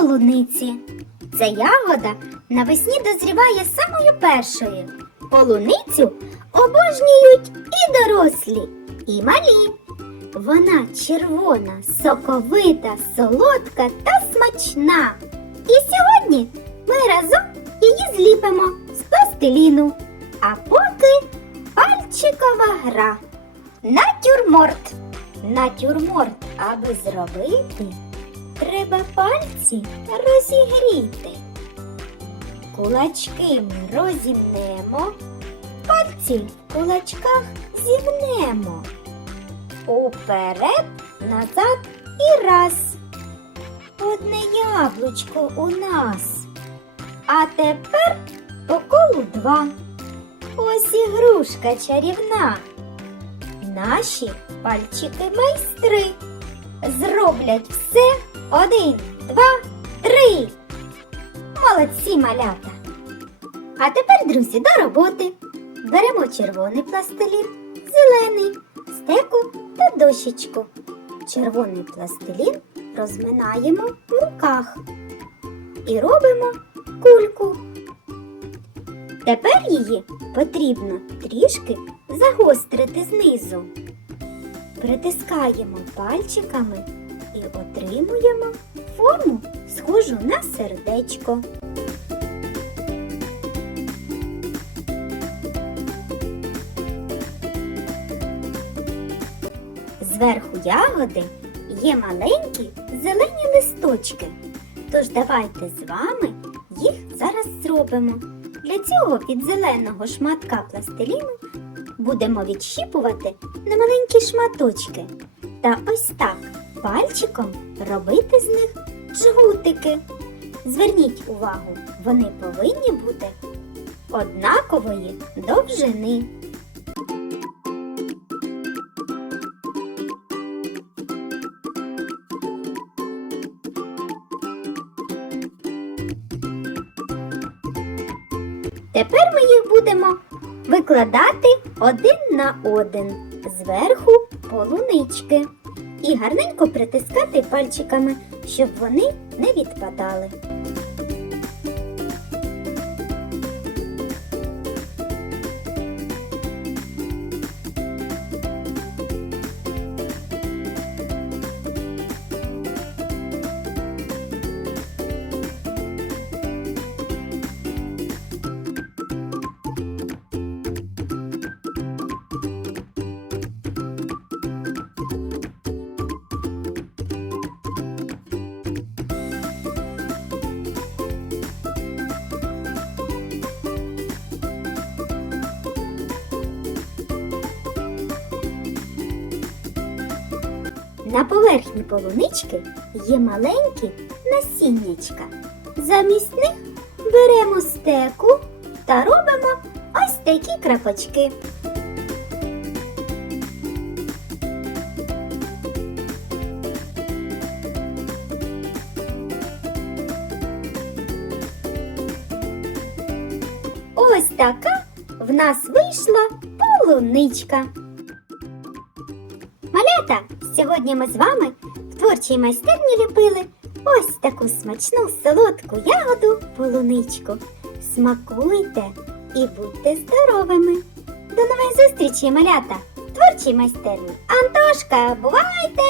полуниці. Ця ягода навесні дозріває самою першою. Полуницю обожнюють і дорослі, і малі. Вона червона, соковита, солодка та смачна. І сьогодні ми разом її зліпимо з пластиліну. А поки пальчикова гра. Натюрморт. Натюрморт, аби зробити, треба пальці розігріти. Кулачки ми розімнемо, пальці в кулачках зімнемо. Уперед, назад і раз. Одне яблучко у нас. А тепер по колу два. Ось і грушка чарівна. Наші пальчики майстри зроблять все один, два, три. Молодці малята. А тепер, друзі, до роботи. Беремо червоний пластилін, зелений, стеку та дощечку. Червоний пластилін розминаємо в руках і робимо кульку. Тепер її потрібно трішки загострити знизу. Притискаємо пальчиками і отримуємо форму, схожу на сердечко. Зверху ягоди є маленькі зелені листочки. Тож давайте з вами їх зараз зробимо. Для цього від зеленого шматка пластиліну будемо відщіпувати на маленькі шматочки. Та ось так пальчиком робити з них жгутики. Зверніть увагу, вони повинні бути однакової довжини. Тепер ми їх будемо викладати один на один зверху полунички і гарненько притискати пальчиками, щоб вони не відпадали. На поверхні полунички є маленькі насіннячка. Замість них беремо стеку та робимо ось такі крапочки. Ось така в нас вийшла полуничка. Малята, сьогодні ми з вами в творчій майстерні ліпили ось таку смачну солодку ягоду полуничку. Смакуйте і будьте здоровими! До нових зустрічей, малята! Творчій майстерні. Антошка, бувайте!